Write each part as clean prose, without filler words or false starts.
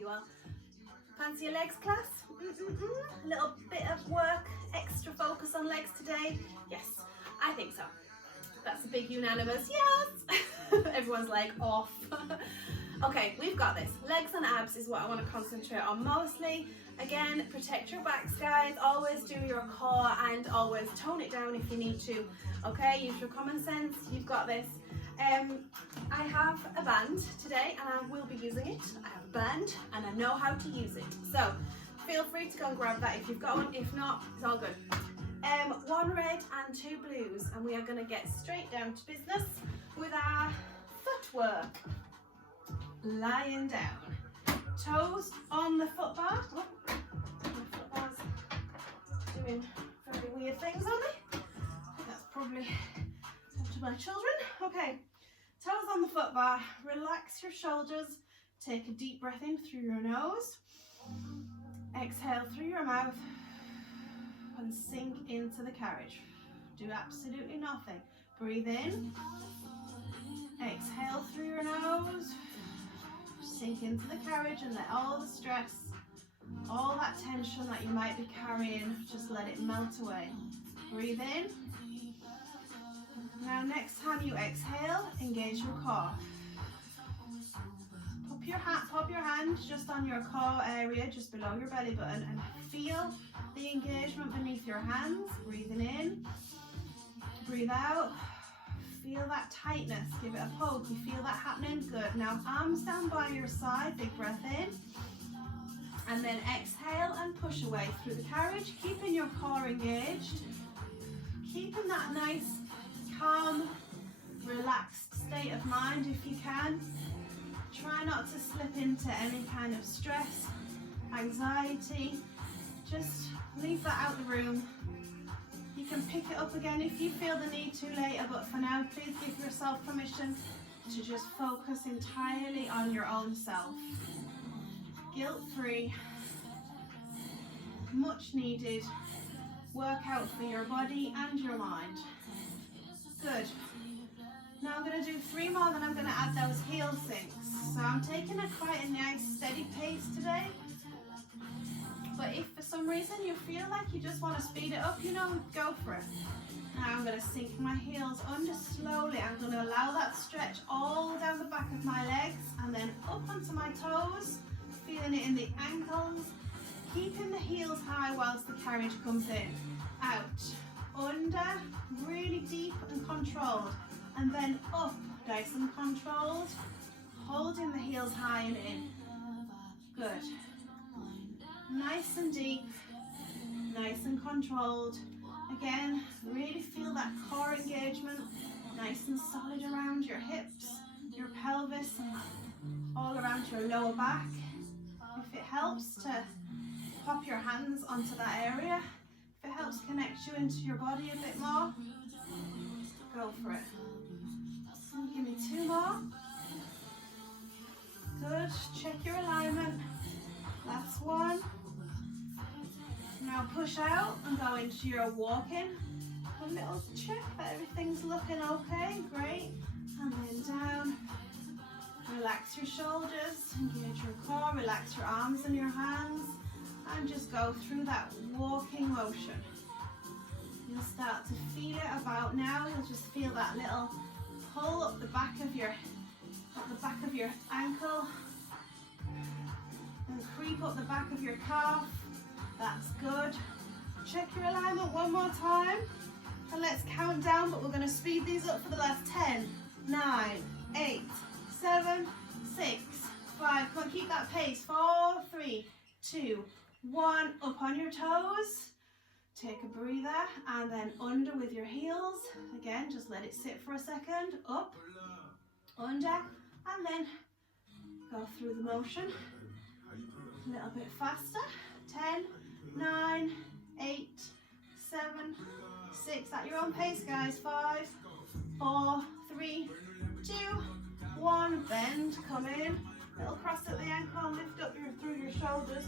you all. Fancy a legs class? A little bit of work, extra focus on legs today? Yes, I think so. That's a big unanimous yes. Everyone's like off. Okay, we've got this. Legs and abs is what I want to concentrate on mostly. Again, protect your backs, guys. Always do your core and always tone it down if you need to. Okay, use your common sense. You've got this. I have a band today and I will be using it. I have a band and I know how to use it. So feel free to go and grab that if you've got one. If not, it's all good. 1 red and 2 blues, and we are going to get straight down to business with our footwork. Lying down, toes on the foot bar. Oh, my foot bar's doing very weird things on me. That's probably up to my children. Okay, toes on the foot bar. Relax your shoulders. Take a deep breath in through your nose. Exhale through your mouth and sink into the carriage. Do absolutely nothing. Breathe in. Exhale through your nose. Sink into the carriage and let all the stress, all that tension that you might be carrying, just let it melt away. Breathe in. Now next time you exhale, engage your core. Pop your hand just on your core area, just below your belly button, and feel the engagement beneath your hands. Breathing in, breathe out. Feel that tightness, give it a poke. You feel that happening? Good. Now arms down by your side, big breath in. And then exhale and push away through the carriage, keeping your core engaged. Keeping that nice, calm, relaxed state of mind if you can. Try not to slip into any kind of stress, anxiety. Just leave that out the room. You can pick it up again if you feel the need to later, but for now, please give yourself permission to just focus entirely on your own self. Guilt-free, much needed workout for your body and your mind. Good. Now I'm going to do 3 more, then I'm going to add those heel sinks. So I'm taking quite a nice steady pace today. But if for some reason you feel like you just want to speed it up, you know, go for it. Now I'm going to sink my heels under slowly. I'm going to allow that stretch all down the back of my legs and then up onto my toes, feeling it in the ankles, keeping the heels high whilst the carriage comes in. Out, under, really deep and controlled, and then up, nice and controlled, holding the heels high and in. Good. Nice and deep, nice and controlled. Again, really feel that core engagement, nice and solid around your hips, your pelvis, all around your lower back. If it helps to pop your hands onto that area, if it helps connect you into your body a bit more, go for it. And give me 2 more. Good, check your alignment. Last one. Now push out and go into your walk-in. A little check that everything's looking okay, great. And then down. Relax your shoulders, engage your core, relax your arms and your hands, and just go through that walking motion. You'll start to feel it about now. You'll just feel that little pull up the back of your ankle, and creep up the back of your calf. That's good. Check your alignment one more time, and let's count down, but we're going to speed these up for the last 10, 9, 8, 7, 6, 5. Come on, keep that pace. 4, 3, 2, 1. Up on your toes. Take a breather, and then under with your heels. Again, just let it sit for a second. Up, under, and then go through the motion. A little bit faster. 10, 9, 8, 7, 6. At your own pace, guys. 5, 4, 3, 2, 1. Bend, come in. Little cross at the ankle. Lift up through your shoulders.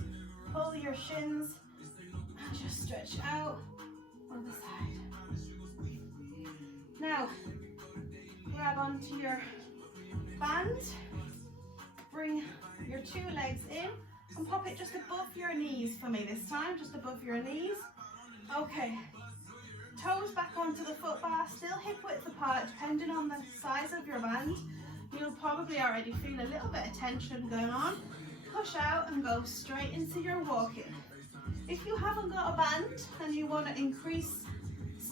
Pull your shins. And just stretch out on the side. Now, grab onto your band. Bring your two legs in and pop it just above your knees for me this time, just above your knees. Okay, toes back onto the foot bar, still hip width apart, depending on the size of your band. You'll probably already feel a little bit of tension going on. Push out and go straight into your walking. If you haven't got a band and you want to increase,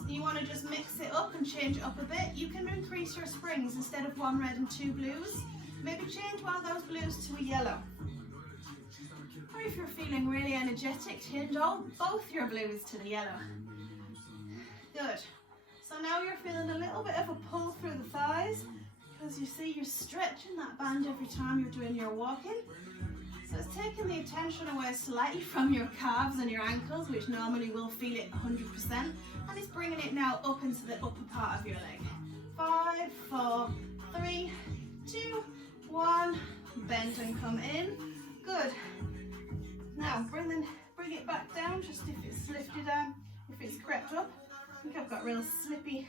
you want to just mix it up and change it up a bit, you can increase your springs. Instead of 1 red and 2 blues, maybe change one of those blues to a yellow. Or if you're feeling really energetic, change both your blues to the yellow. Good. So now you're feeling a little bit of a pull through the thighs, because you see you're stretching that band every time you're doing your walking. So it's taking the attention away slightly from your calves and your ankles, which normally will feel it 100%, and it's bringing it now up into the upper part of your leg. 5, 4, 3, 2, 1, bend and come in. Good. Now bring it back down, just if it's lifted down, if it's crept up. I think I've got real slippy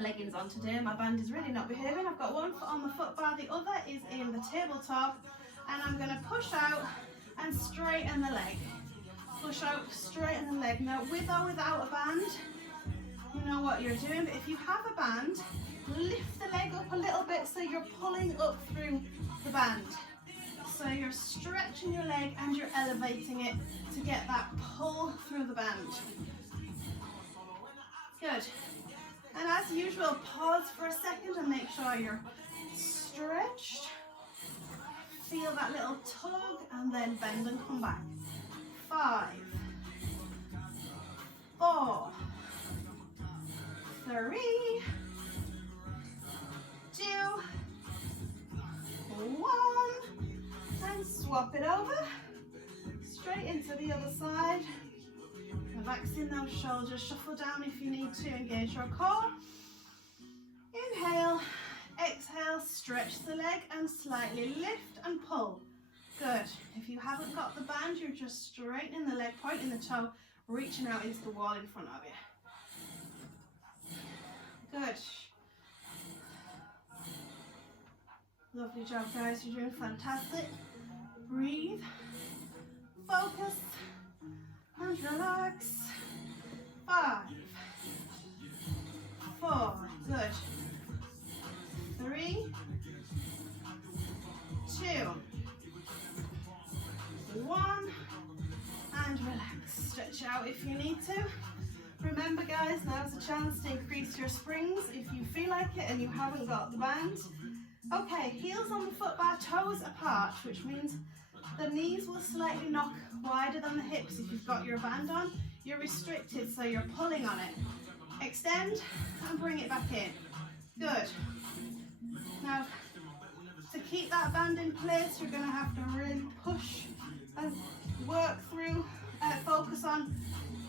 leggings on today. My band is really not behaving. I've got one foot on the foot bar, the other is in the tabletop, and I'm going to push out and straighten the leg. Push out, straighten the leg. Now with or without a band, you know what you're doing, but if you have a band, lift the leg up a little bit so you're pulling up through the band. So you're stretching your leg and you're elevating it to get that pull through the band. Good. And as usual, pause for a second and make sure you're stretched. Feel that little tug and then bend and come back. 5, 4, 3, 2, 1, and swap it over. Straight into the other side. Relaxing those shoulders, shuffle down if you need to, engage your core. Inhale, exhale, stretch the leg and slightly lift and pull. Good. If you haven't got the band, you're just straightening the leg, pointing the toe, reaching out into the wall in front of you. Good. Lovely job, guys. You're doing fantastic. Breathe, focus, and relax. 5, 4, good. 3, 2, 1, and relax. Stretch out if you need to. Remember, guys, now's a chance to increase your springs if you feel like it and you haven't got the band. Okay, heels on the foot bar, toes apart, which means the knees will slightly knock wider than the hips. If you've got your band on, you're restricted, so you're pulling on it. Extend and bring it back in. Good. Now, to keep that band in place, you're going to have to really push and work through, focus on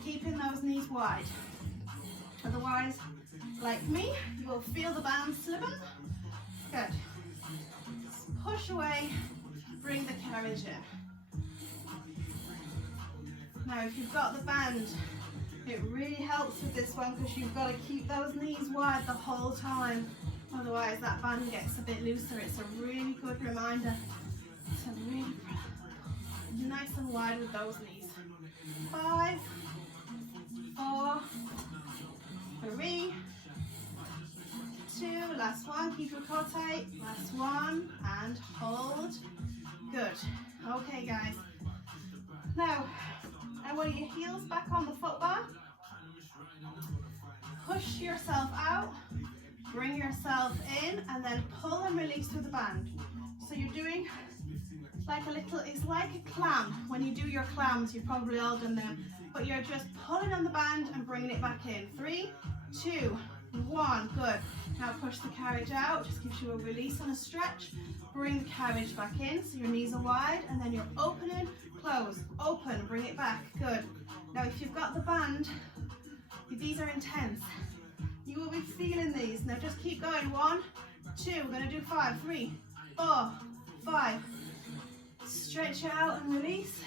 keeping those knees wide. Otherwise, like me, you will feel the band slipping. Good. Push away, bring the carriage in. Now if you've got the band, it really helps with this one because you've got to keep those knees wide the whole time. Otherwise that band gets a bit looser. It's a really good reminder to really nice and wide with those knees. 5, 4, 3, 2, last one, keep your core tight, last one, and hold. Good. Okay, guys. Now, I want your heels back on the foot bar. Push yourself out, bring yourself in, and then pull and release with the band. So you're doing like a little, it's like a clam. When you do your clams, you've probably all done them, but you're just pulling on the band and bringing it back in. 3, 2, 1, good. Now push the carriage out, just gives you a release and a stretch. Bring the carriage back in, so your knees are wide, and then you're opening, close, open, bring it back, good. Now if you've got the band, these are intense. You will be feeling these. Now just keep going. 1, 2, we're gonna do 5, 3, 4, 5. Stretch it out and release.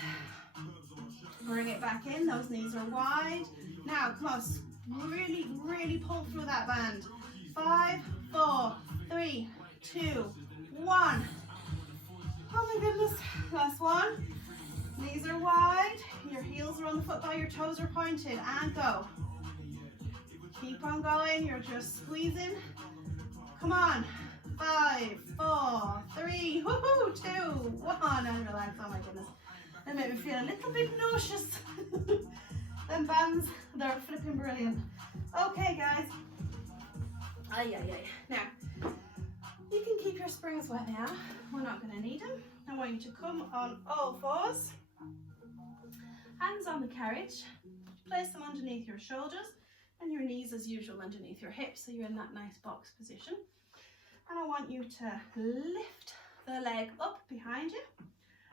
Bring it back in, those knees are wide. Now come on, really, really pull through that band. 5, 4, 3, 2, 1. Pull Knees are wide, your heels are on the foot bar, your toes are pointed, and go. Keep on going, you're just squeezing. Come on. 5, 4, 3, woohoo, 2, 1, and relax. Oh my goodness. That made me feel a little bit nauseous. Them bands, they're flipping brilliant. Okay, guys. Now, you can keep your springs where they are. We're not going to need them. I want you to come on all fours. Hands on the carriage. Place them underneath your shoulders and your knees as usual underneath your hips, so you're in that nice box position. And I want you to lift the leg up behind you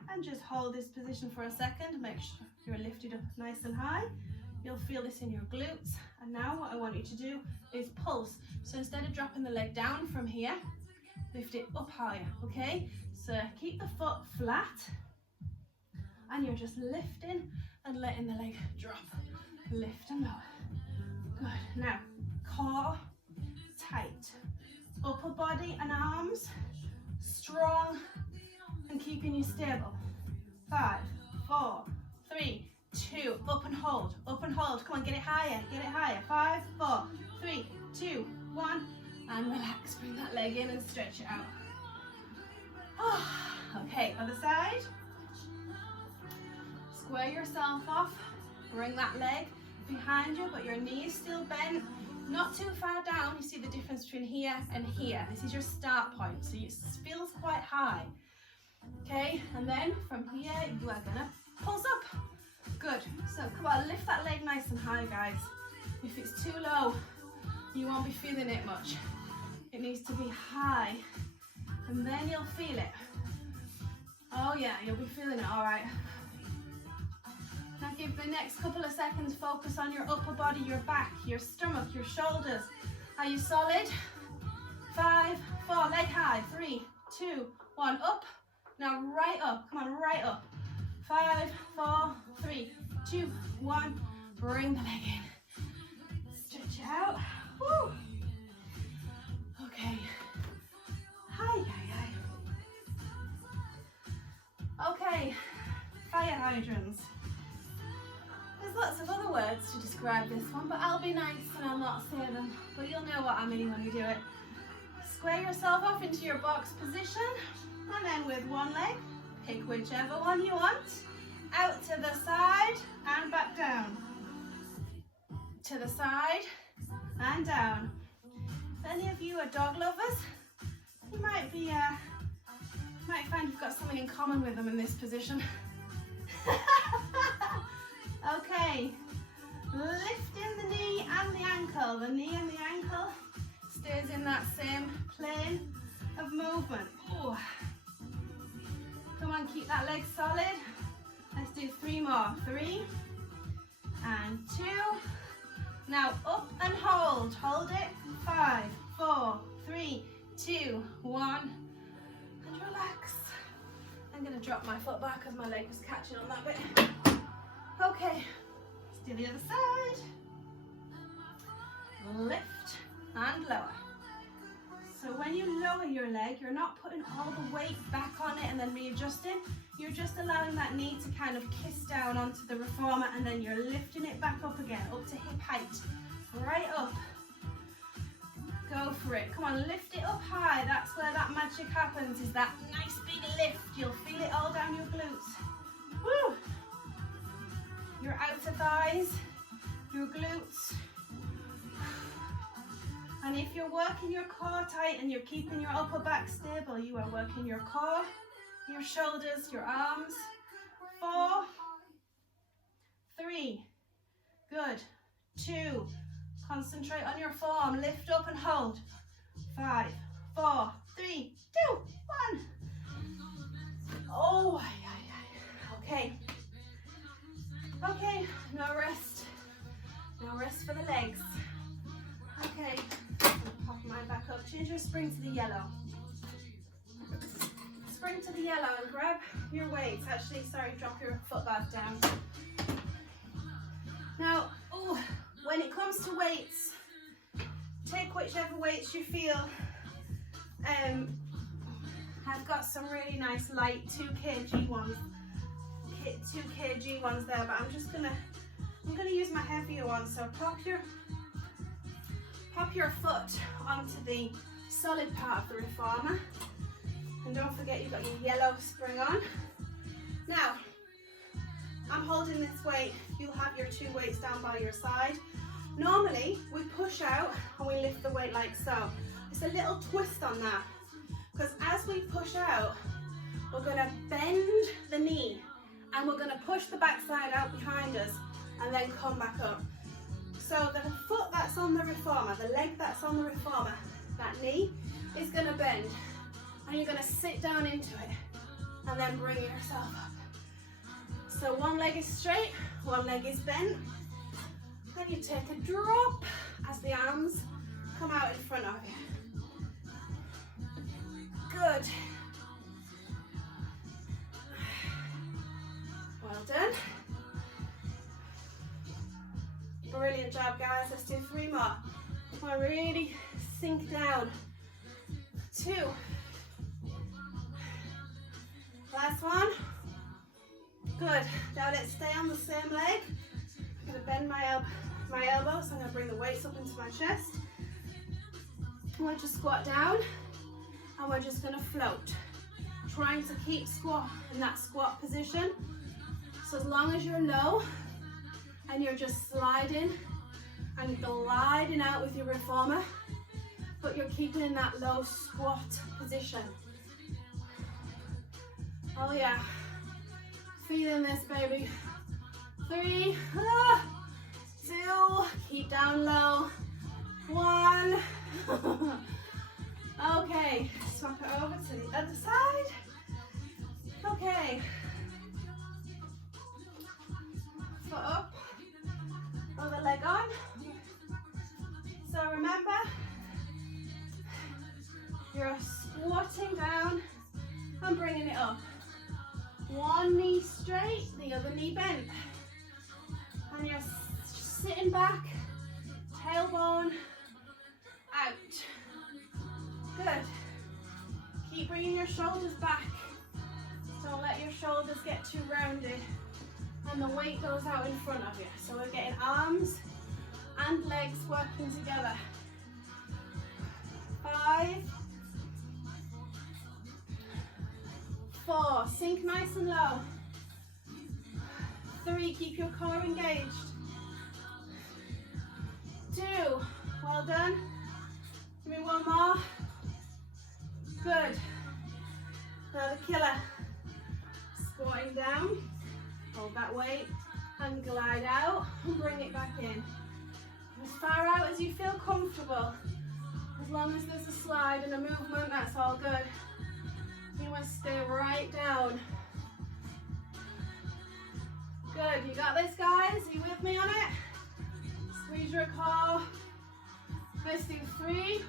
and just hold this position for a second. Make sure you're lifted up nice and high. You'll feel this in your glutes. And now what I want you to do is pulse. So instead of dropping the leg down from here, lift it up higher, okay? So keep the foot flat and you're just lifting and letting the leg drop. Lift and lower. Good. Now, core tight. Upper body and arms strong and keeping you stable. 5, 4, 3, 2, up and hold, up and hold. Come on, get it higher, get it higher. 5, 4, 3, 2, 1, and relax. Bring that leg in and stretch it out. Okay, other side. Square yourself off. Bring that leg behind you, but your knee is still bent. Not too far down. You see the difference between here and here. This is your start point, so it feels quite high. Okay, and then from here you are gonna pulse up. Good. So come on, lift that leg nice and high, guys. If it's too low, you won't be feeling it much. It needs to be high, and then you'll feel it. Oh yeah, you'll be feeling it. All right. Now give the next couple of seconds focus on your upper body, your back, your stomach, your shoulders. Are you solid? 5, 4, leg high. 3, 2, 1, up. Now right up. Come on, right up. 5, 4, 3, 2, 1. Bring the leg in. Stretch it out. Woo. Okay. Hi. Okay. Fire hydrants. There's lots of other words to describe this one, but I'll be nice and I'll not say them. But you'll know what I mean when you do it. Square yourself off into your box position, and then with one leg, pick whichever one you want. Out to the side and back down. To the side and down. If any of you are dog lovers, you might find you've got something in common with them in this position. Okay, lifting the knee and the ankle. The knee and the ankle stays in that same plane of movement. Ooh. Come on, keep that leg solid. Let's do 3 more. 3 and 2. Now up and hold. Hold it. 5, 4, 3, 2, 1. And relax. I'm going to drop my foot back because my leg was catching on that bit. Okay, let's do the other side. Lift and lower. So when you lower your leg, you're not putting all the weight back on it and then readjusting. You're just allowing that knee to kind of kiss down onto the reformer, and then you're lifting it back up again, up to hip height. Right up. Go for it. Come on, lift it up high. That's where that magic happens, is that nice big lift. You'll feel it all down your glutes. Woo! Your outer thighs, your glutes. And if you're working your core tight and you're keeping your upper back stable, you are working your core, your shoulders, your arms. 4, 3, good. 2, concentrate on your form, lift up and hold. 5, 4, 3, 2, 1. Oh, okay. Okay, now rest. Now rest for the legs. Okay, pop mine back up. Change your spring to the yellow. Spring to the yellow and grab your weights. Actually, sorry, drop your foot back down. Now, when it comes to weights, take whichever weights you feel. I've got some really nice light 2 kg ones. hit 2 kg ones there, but I'm gonna use my heavier ones. So pop your foot onto the solid part of the reformer, and don't forget you've got your yellow spring on. Now, I'm holding this weight. You'll have your 2 weights down by your side. Normally, we push out and we lift the weight like so. It's a little twist on that, because as we push out, we're gonna bend the knee and we're gonna push the backside out behind us and then come back up. So the foot that's on the reformer, the leg that's on the reformer, that knee is gonna bend, and you're gonna sit down into it and then bring yourself up. So one leg is straight, one leg is bent, and you take a drop as the arms come out in front of you. Good. Well done. Brilliant job, guys. Let's do 3 more. Come on, really sink down. 2. Last one. Good. Now let's stay on the same leg. I'm going to bend my elbow, so I'm going to bring the weights up into my chest. I'm going to squat down, and we're just going to float, trying to keep squat in that squat position. So as long as you're low and you're just sliding and gliding out with your reformer, but you're keeping in that low squat position. Oh yeah, feeling this, baby. 3, 2, keep down low. 1. Okay, swap it over to the other side. Okay. Foot up, other leg on. So remember, you're squatting down and bringing it up. One knee straight, the other knee bent. And you're sitting back, tailbone out. Good. Keep bringing your shoulders back. Don't let your shoulders get too rounded. And the weight goes out in front of you. So we're getting arms and legs working together. 5, 4, sink nice and low. 3, keep your core engaged. 2, well done. Give me 1 more. Good. Now the killer. Squatting down, hold that weight, and glide out, and bring it back in. As far out as you feel comfortable. As long as there's a slide and a movement, that's all good. You want to stay right down. Good, you got this, guys? Are you with me on it? Squeeze your core. Let's do 3.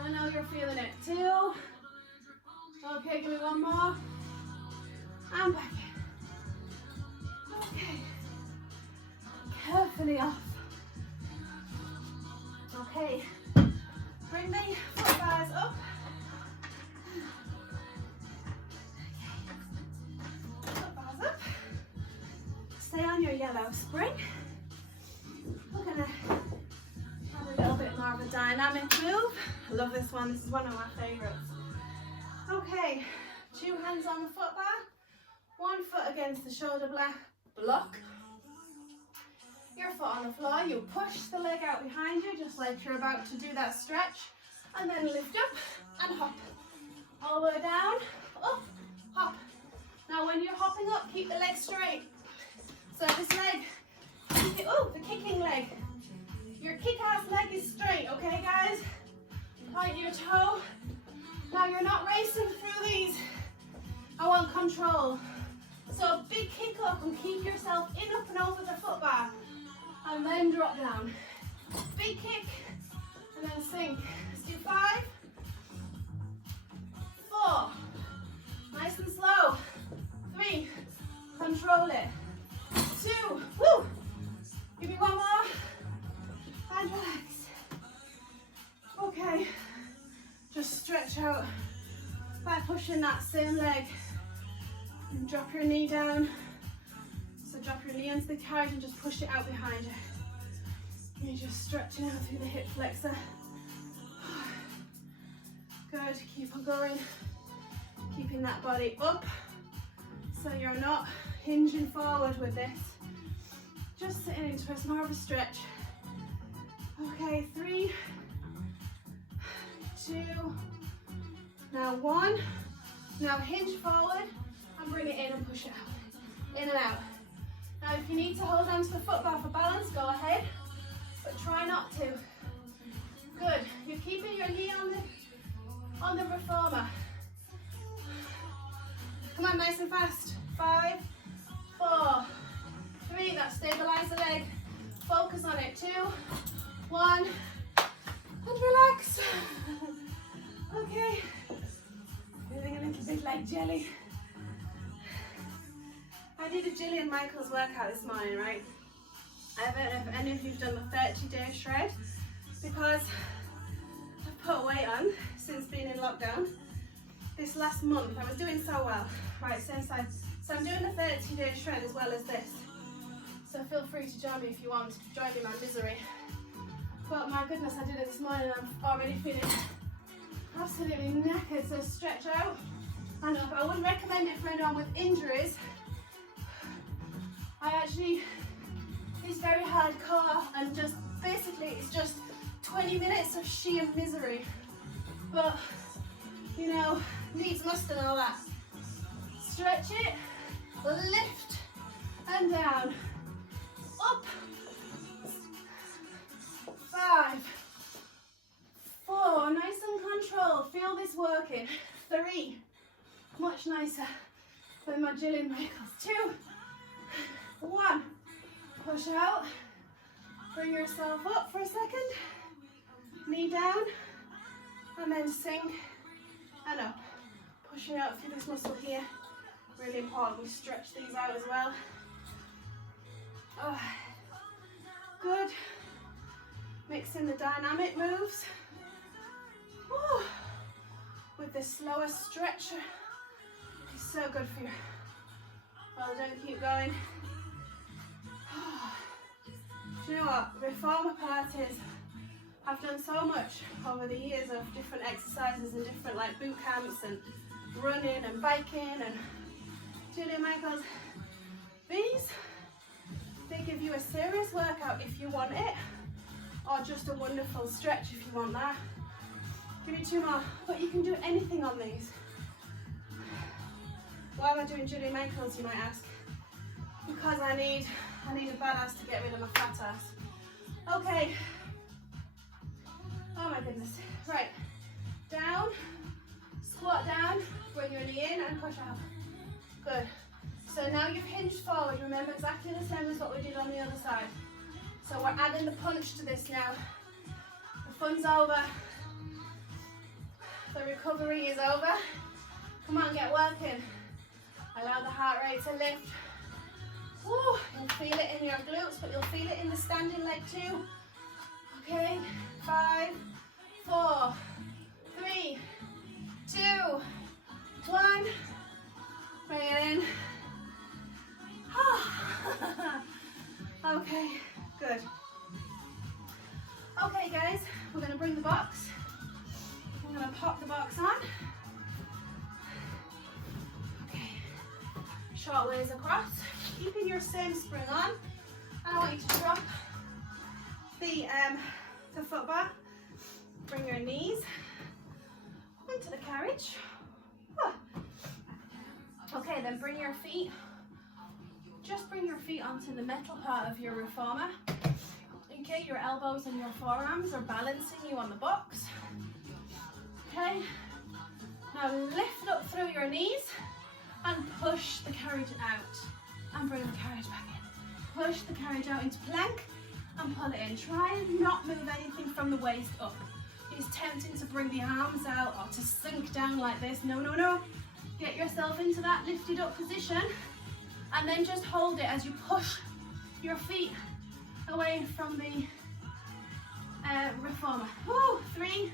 I know you're feeling it. 2. Okay, give me 1 more. And back in. Okay. Carefully off. Okay. Bring the foot bars up. Okay. Foot bars up. Stay on your yellow spring. We're gonna have a little bit more of a dynamic move. I love this one. This is one of my favorites. Okay. 2 hands on the foot bar. 1 foot against the shoulder block. Your foot on the floor. You push the leg out behind you, just like you're about to do that stretch, and then lift up and hop. All the way down, up, hop. Now when you're hopping up, keep the leg straight. So this leg, the kicking leg. Your kick-ass leg is straight, okay guys? Point your toe. Now you're not racing through these. I want control. So big kick up and keep yourself in, up and over the foot bar. And then drop down. Big kick and then sink. Let's do 5, 4. Nice and slow. 3. Control it. 2. Woo. Give me 1 more. And relax. Okay. Just stretch out by pushing that same leg And drop your knee down. So drop your knee onto the carriage and just push it out behind you. And you're just stretching out through the hip flexor. Good, keep on going. Keeping that body up so you're not hinging forward with this. Just sitting into it, more of a stretch. Okay, 3, 2, now 1. Now hinge forward and bring it in and push it out. In and out. Now if you need to hold on to the foot bar for balance, go ahead, but try not to. Good, you're keeping your knee on the reformer. Come on, nice and fast. 5, 4, 3, that stabilize the leg. Focus on it. 2, 1, and relax. Okay, feeling a little bit like jelly. I did a Jillian Michaels workout this morning, right? I don't know if any of you've done the 30-day shred, because I've put weight on since being in lockdown. This last month, I was doing so well, right, so I'm doing the 30-day shred as well as this. So feel free to join me if you want to join me in my misery. But my goodness, I did it this morning and I'm already feeling absolutely knackered, so stretch out. And up. I wouldn't recommend it for anyone with injuries. It's very hardcore and just basically it's just 20 minutes of sheer misery. But, you know, needs must and all that. Stretch it, lift and down. Up. 5, 4, nice and controlled. Feel this working. 3, much nicer than my Jillian Michaels. 2, 1, push out. Bring yourself up for a second. Knee down, and then sink and up. Pushing out through this muscle here. Really important. We stretch these out as well. Oh, good. Mixing the dynamic moves with the slower stretch. It's so good for you. Well done, keep going. Do you know what? Reformer Pilates, I've done so much over the years of different exercises and different like boot camps and running and biking and Jillian Michaels. These, they give you a serious workout if you want it, or just a wonderful stretch if you want that. Give me 2 more, but you can do anything on these. Why am I doing Jillian Michaels, you might ask? Because I need a badass to get rid of my fat ass. Okay. Oh my goodness. Right. Down, squat down, bring your knee in and push out. Good. So now you've hinged forward. Remember exactly the same as what we did on the other side. So we're adding the punch to this now. The fun's over. The recovery is over. Come on, get working. Allow the heart rate to lift. Woo, you'll feel it in your glutes, but you'll feel it in the standing leg too. Okay, 5, 4, 3, 2, 1. Bring it in. Okay, good. Okay guys, we're going to bring the box. I'm going to pop the box on. Okay, short ways across, keeping your same spring on. And I want you to drop the foot bar. Bring your knees onto the carriage. Okay, then bring your feet. Just bring your feet onto the metal part of your reformer. Okay, your elbows and your forearms are balancing you on the box. Okay, now lift up through your knees and push the carriage out and bring the carriage back in. Push the carriage out into plank and pull it in. Try and not move anything from the waist up. It's tempting to bring the arms out or to sink down like this. No, no, no. Get yourself into that lifted up position and then just hold it as you push your feet away from the reformer. 3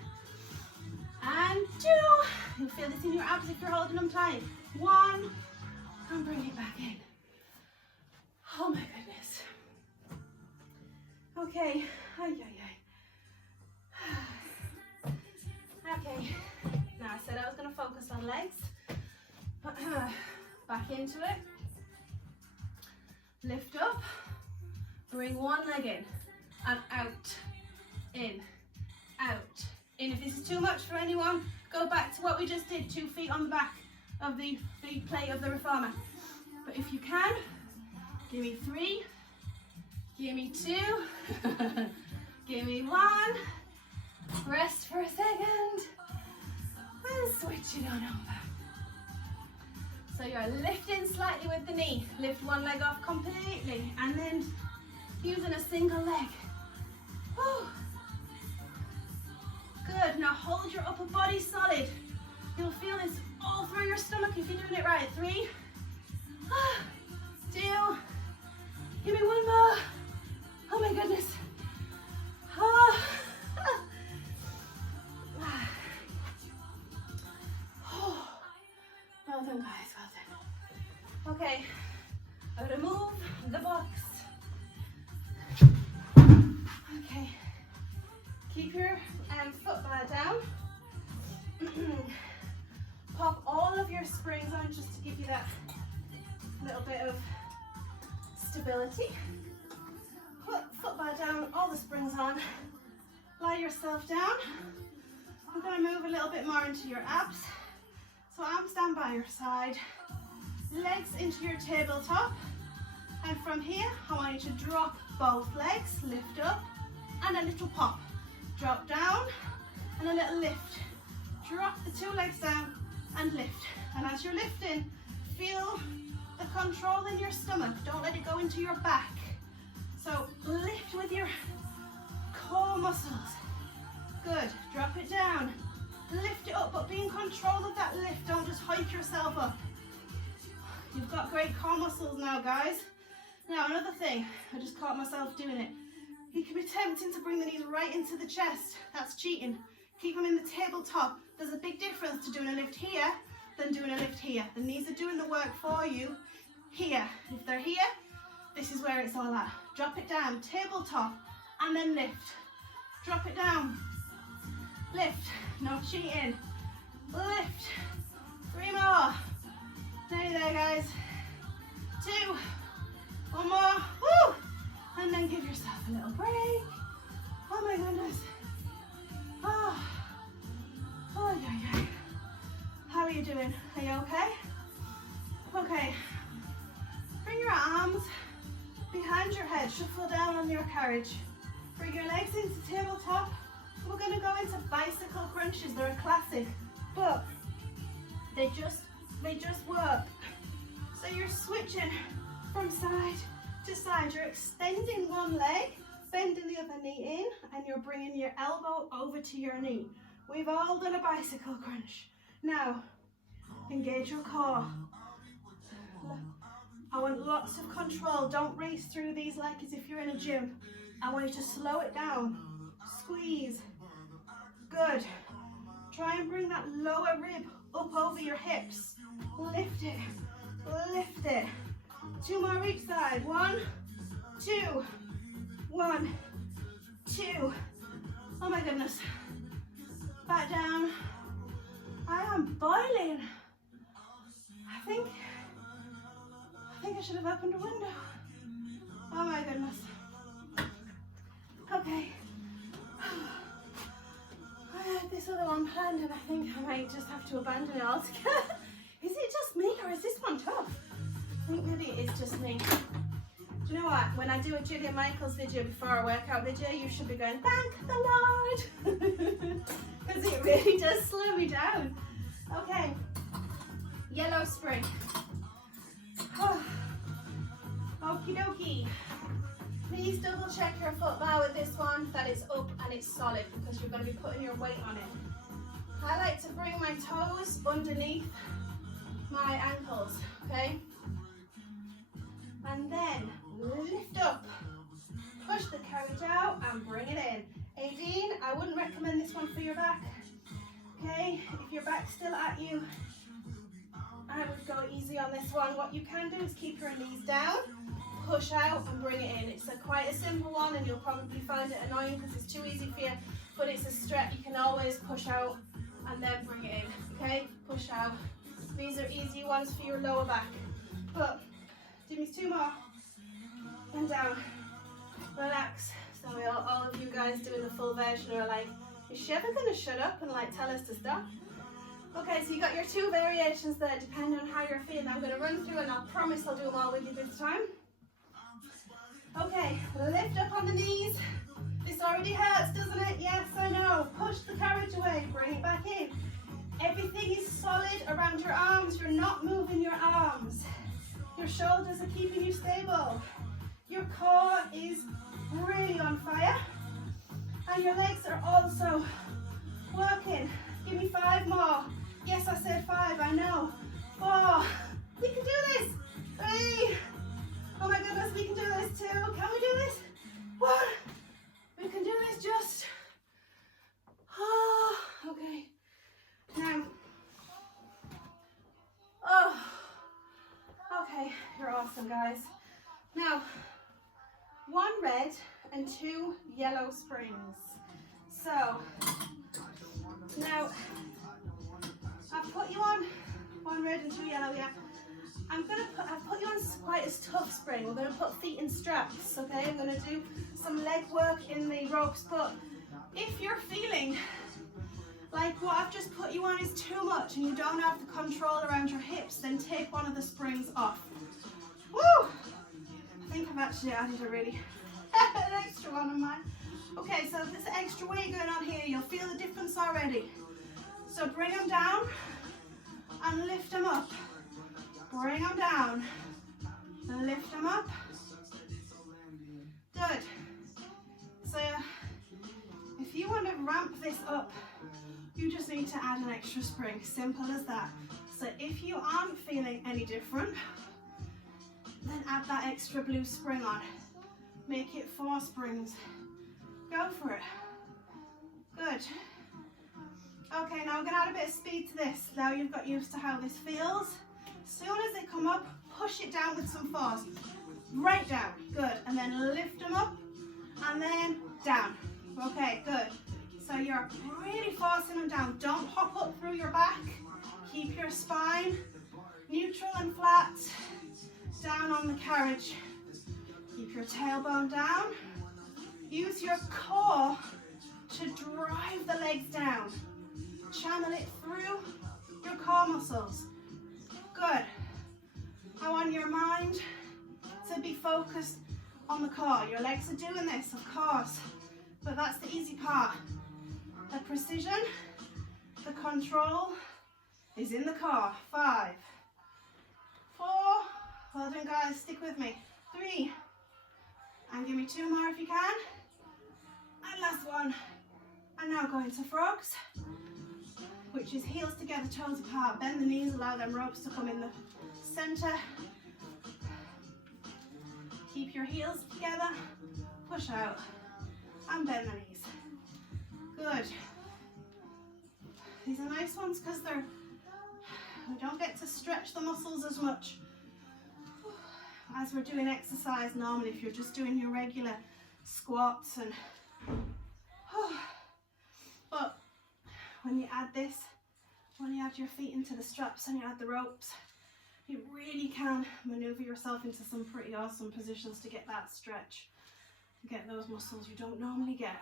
and 2. You'll feel this in your abs if you're holding them tight. 1 and bring it back in. Oh my goodness. Okay, okay, now I said I was going to focus on legs. Back into it. Lift up, bring one leg in and out, in, out. And if this is too much for anyone, go back to what we just did, 2 feet on the back of the big plate of the reformer. But if you can, give me 3, give me 2, give me 1, rest for a second, and switch it on over. So you're lifting slightly with the knee, lift one leg off completely, and then using a single leg. Whew. Good, now hold your upper body solid. You'll feel this all through your stomach if you're doing it right. 3, 2, give me 1 more. Oh my goodness. Oh. Well done, guys, well done. Okay, I'm gonna move the box. Okay, keep your foot bar down. Pop all of your springs on just to give you that little bit of stability. Put foot bar down, all the springs on. Lie yourself down. I'm going to move a little bit more into your abs. So arms down by your side, legs into your tabletop. And from here, I want you to drop both legs, lift up, and a little pop. Drop down, and a little lift. Drop the 2 legs down, and lift. And as you're lifting, feel the control in your stomach. Don't let it go into your back. So lift with your core muscles. Good. Drop it down. Lift it up, but be in control of that lift. Don't just hike yourself up. You've got great core muscles now, guys. Now, another thing. I just caught myself doing it. You can be tempting to bring the knees right into the chest. That's cheating. Keep them in the tabletop. There's a big difference to doing a lift here than doing a lift here. The knees are doing the work for you here. If they're here, this is where it's all at. Drop it down, tabletop, and then lift. Drop it down, lift, no cheating, lift, 3 more. Nearly there, guys. 2, 1 more, woo! And then give yourself a little break. Oh my goodness. Oh, yeah. How are you doing? Are you okay? Okay. Bring your arms behind your head. Shuffle down on your carriage. Bring your legs into tabletop. We're going to go into bicycle crunches. They're a classic, but they just work. So you're switching from side to side. You're extending one leg, bending the other knee in, and you're bringing your elbow over to your knee. We've all done a bicycle crunch. Now, engage your core. I want lots of control. Don't race through these like as if you're in a gym. I want you to slow it down. Squeeze. Good. Try and bring that lower rib up over your hips. Lift it. Lift it. 2 more each side. 1, 2. 1, 2. Oh my goodness. Back down. I am boiling. I think I should have opened a window. Oh my goodness. Okay. I had this other one planned and I think I might just have to abandon it altogether. Is it just me or is this one tough? I think maybe it is just me. Do you know what? When I do a Jillian Michaels video before a workout video, you should be going, thank the Lord. Because it really does slow me down. Okay. Yellow spring. Oh. Okie dokie. Please double check your foot bar with this one, that it's up and it's solid because you're going to be putting your weight on it. I like to bring my toes underneath my ankles, okay? And then lift up, push the carriage out and bring it in. Aideen, I wouldn't recommend this one for your back, okay? If your back's still at you, I would go easy on this one. What you can do is keep your knees down, push out and bring it in. It's quite a simple one, and you'll probably find it annoying because it's too easy for you, but it's a stretch. You can always push out and then bring it in, okay? Push out. These are easy ones for your lower back. But give me 2 more. And down. Relax. So all of you guys doing the full version are like, is she ever going to shut up and like tell us to stop? Okay, so you got your 2 variations there, depending on how you're feeling. I'm going to run through and I promise I'll do them all with you this time. Okay, lift up on the knees. This already hurts, doesn't it? Yes, I know. Push the carriage away, bring it back in. Everything is solid around your arms. You're not moving your arms. Your shoulders are keeping you stable. Your core is really on fire. And your legs are also working. Give me 5 more. Yes, I said 5, I know. 4. We can do this. 3. Oh my goodness, we can do this 2. Can we do this? 1. We can do this just. Oh, okay. Now. Oh. Okay, you're awesome, guys. Now, 1 red and 2 yellow springs. So, now, I've put you on 1 red and 2 yellow, yeah. I've put you on quite a tough spring. We're going to put feet in straps, okay? I'm going to do some leg work in the ropes, but if you're feeling like what I've just put you on is too much and you don't have the control around your hips, then take one of the springs off. Woo! I think I've actually added a really an extra one on mine. Okay, so this extra weight going on here, you'll feel the difference already. So bring them down and lift them up. Bring them down and lift them up. Good. So if you want to ramp this up, you just need to add an extra spring. Simple as that. So if you aren't feeling any different, then add that extra blue spring on. Make it 4 springs. Go for it. Good. Okay, now I'm going to add a bit of speed to this. Now you've got used to how this feels. As soon as they come up, push it down with some force. Right down. Good. And then lift them up. And then down. Okay, good. So you're really forcing them down. Don't hop up through your back. Keep your spine neutral and flat. Down on the carriage. Keep your tailbone down. Use your core to drive the legs down. Channel it through your core muscles. Good. I want your mind to be focused on the core. Your legs are doing this, of course, but that's the easy part. The precision, the control is in the core. 5, 4, well done guys, stick with me. 3, and give me 2 more if you can. And last one. And now go into frogs, which is heels together, toes apart. Bend the knees, allow them ropes to come in the center. Keep your heels together, push out, and bend the knees. Good. These are nice ones because we don't get to stretch the muscles as much as we're doing exercise normally if you're just doing your regular squats and but when you add this, when you add your feet into the straps and you add the ropes, you really can maneuver yourself into some pretty awesome positions to get that stretch, to get those muscles you don't normally get.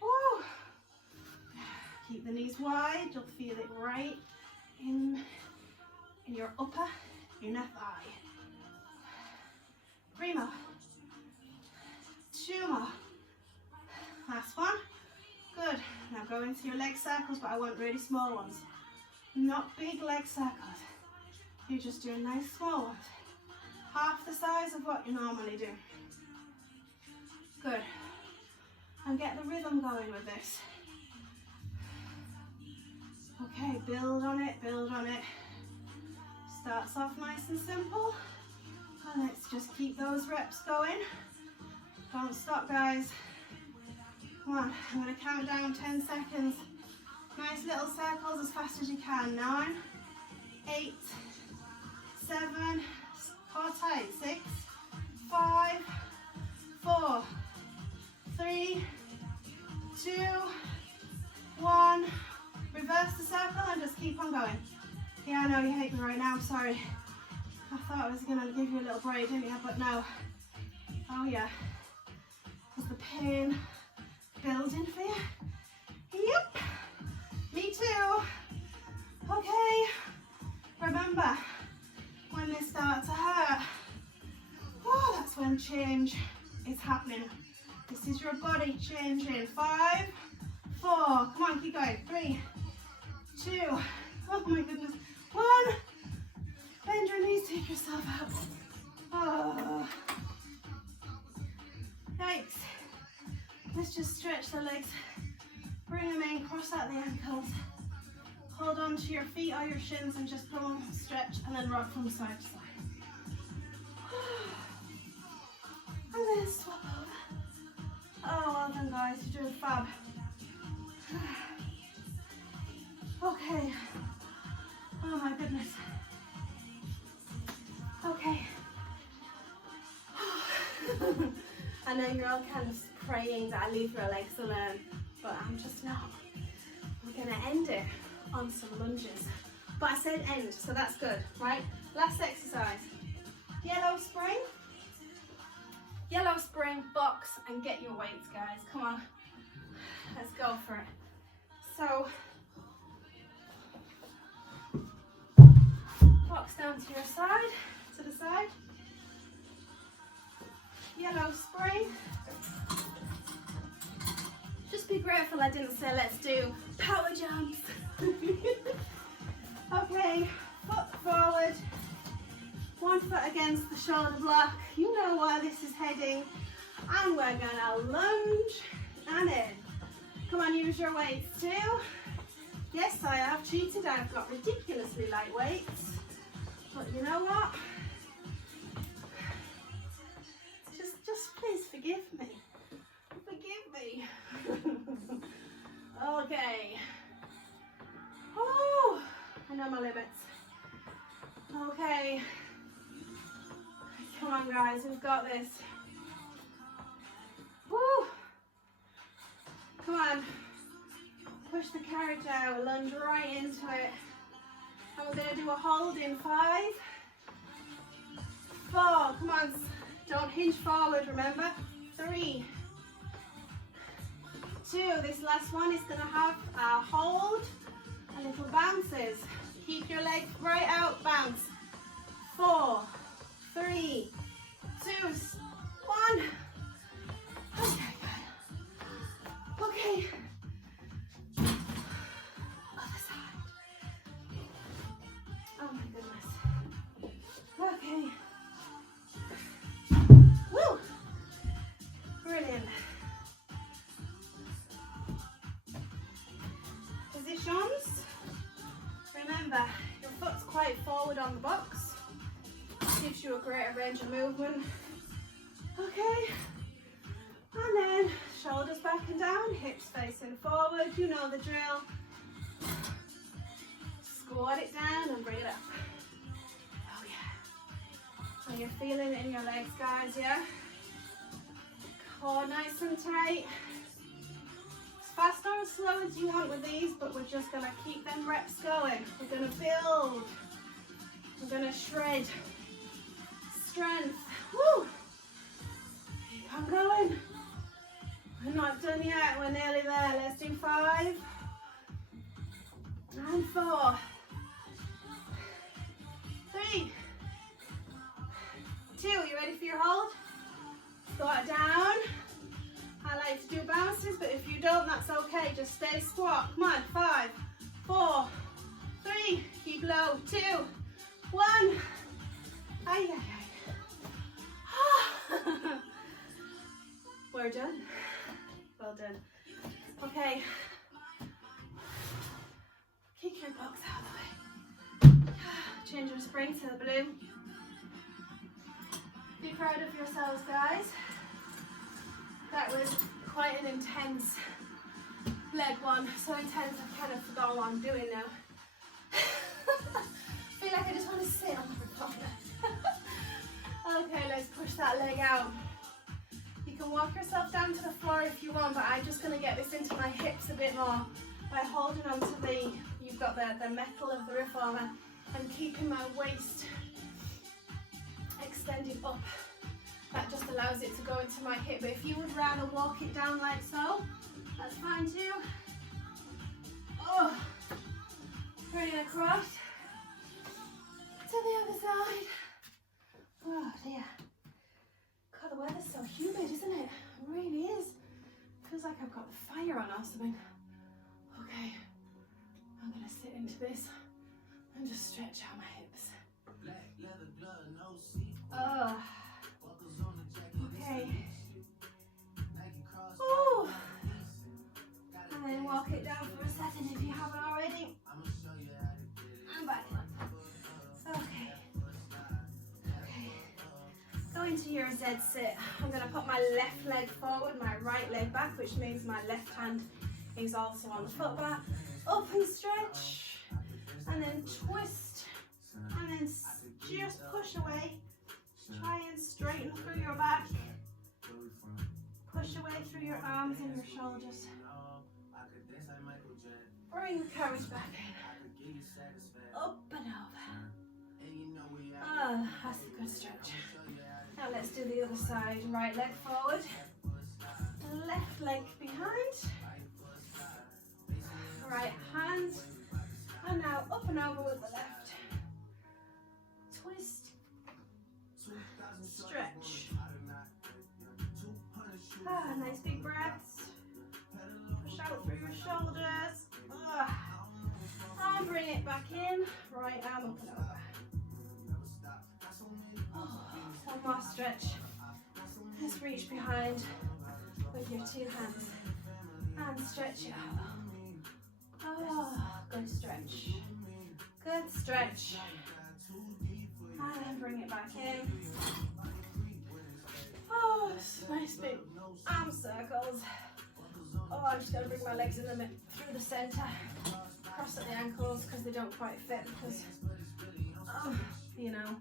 Woo. Keep the knees wide, you'll feel it right in your upper inner thigh. 3 more. 2 more. Last one. Good. Now go into your leg circles, but I want really small ones. Not big leg circles. You're just doing nice small ones. Half the size of what you normally do. Good. And get the rhythm going with this. Okay, build on it, build on it. Starts off nice and simple. And let's just keep those reps going. Don't stop, guys. Come on, I'm going to count down 10 seconds. Nice little circles as fast as you can. 9, 8, sorry. I thought I was going to give you a little break, didn't you? But no. Oh yeah. Is the pain building for you? Yep. Me too. Okay. Remember, when they start to hurt, oh, that's when change is happening. This is your body changing. 5, 4. Come on, keep going. 3, 2. Oh my goodness. 1. Bend your knees, take yourself out. Oh. Yikes. Let's just stretch the legs. Bring them in, cross out the ankles. Hold on to your feet or your shins and just pull them, stretch, and then rock from side to side. And then swap over. Oh, well done guys, you're doing fab. Okay. Oh my goodness. Okay. I know you're all kind of praying that I leave your legs alone, but I'm just not. We're gonna end it on some lunges. But I said end, so that's good, right? Last exercise. Yellow spring. Yellow spring, box, and get your weights, guys. Come on. Let's go for it. So, box down to your side, to the side. Yellow spring. Just be grateful I didn't say let's do power jumps. Okay, foot forward, 1 foot against the shoulder block. You know where this is heading. And we're gonna lunge and in. Come on, use your weights too. Yes, I have cheated. I've got ridiculously light weights. But you know what? Just please forgive me. Forgive me. Okay. Oh, I know my limits. Okay. Come on guys, we've got this. Woo. Come on. Push the carriage out, lunge right into it. And we're gonna do a hold in 5, 4, come on. Don't hinge forward, remember? 3, 2, this last one is gonna have a hold and little bounces. Keep your legs right out, bounce. 4, 3, 2, 1. Okay, good. Okay. Other side. Oh my goodness. Okay. Woo! Brilliant. Positions. Remember, your foot's quite forward on the box. Gives you a greater range of movement. Okay. And then shoulders back and down, hips facing forward. You know the drill. Squat it down and bring it up. Oh yeah. So you're feeling it in your legs, guys, yeah? Core nice and tight. As fast or as slow as you want with these, but we're just gonna keep them reps going. We're gonna build. We're gonna shred. Strength. Woo! Keep on going. We're not done yet. We're nearly there. Let's do 5 and 4, 3, 2. You ready for your hold? Squat down. I like to do bounces, but if you don't, that's okay. Just stay squat. Come on. 5, 4, 3. Keep low. 2, 1. Ay, ay, ay. We're done. Well done. Okay. Kick your box out of the way. Change your spring to the blue. Be proud of yourselves, guys. That was quite an intense leg one. So intense I kind of forgot what I'm doing now. Feel like I just want to sit on the recliner. Okay, let's push that leg out. You can walk yourself down to the floor if you want, but I'm just going to get this into my hips a bit more by holding on to the, you've got the metal of the reformer, and keeping my waist extended up. That just allows it to go into my hip. But if you would rather walk it down like so, that's fine too. Oh, bring it across to the other side. Oh dear. God, the weather's so humid, isn't it? It really is. Feels like I've got the fire on or something. Okay, I'm gonna sit into this and just stretch out my hips. Oh. Okay. Ooh. And then walk it down for a second if you haven't already. And back up. Okay. Okay. Go into your Z sit. I'm going to put my left leg forward, my right leg back, which means my left hand is also on the foot bar. Up and stretch. And then twist. And then just push away. Try and straighten through your back. Push away through your arms and your shoulders. Bring the courage back in. Up and over. Ah, that's a good stretch. Now let's do the other side. Right leg forward. Left leg behind. Right hand. And now up and over with the left. Twist. Stretch. Ah, nice big breaths. Push out through your shoulders. And bring it back in. Right arm up and over. Oh, one more stretch. Just reach behind with your two hands and stretch it out. Oh, good stretch. Good stretch. And bring it back in. Oh, nice big arm circles. Oh, I'm just going to bring my legs in the through the centre. Cross at the ankles because they don't quite fit because, you know.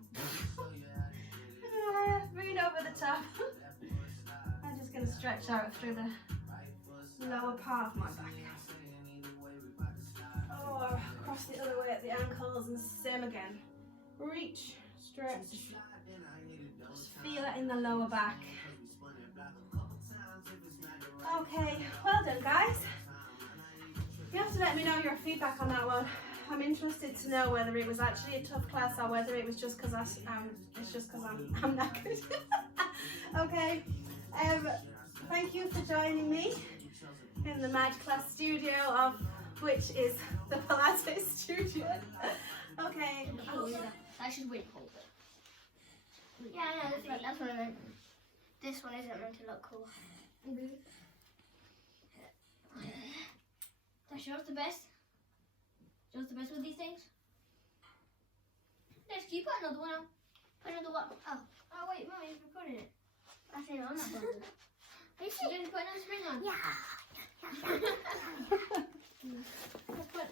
Bring it over the top. I'm just going to stretch out through the lower part of my back. Oh, cross the other way at the ankles and same again. Reach, stretch. Just feel it in the lower back. Okay, well done guys. You have to let me know your feedback on that one. I'm interested to know whether it was actually a tough class or whether it was just because I'm knackered. Okay, thank you for joining me in the Mad Class studio, of which is the Pilates studio. Okay. I should wait hold it. Yeah, I know, that's what I meant. This one isn't meant to look cool. That's yours the best? Yours the best with these things? Let's keep put another one on. Put another one. Oh wait, Mum, you've recorded it. Actually, no, I'm not recording it. Are you sure you didn't put another spring on? Yeah. Let's put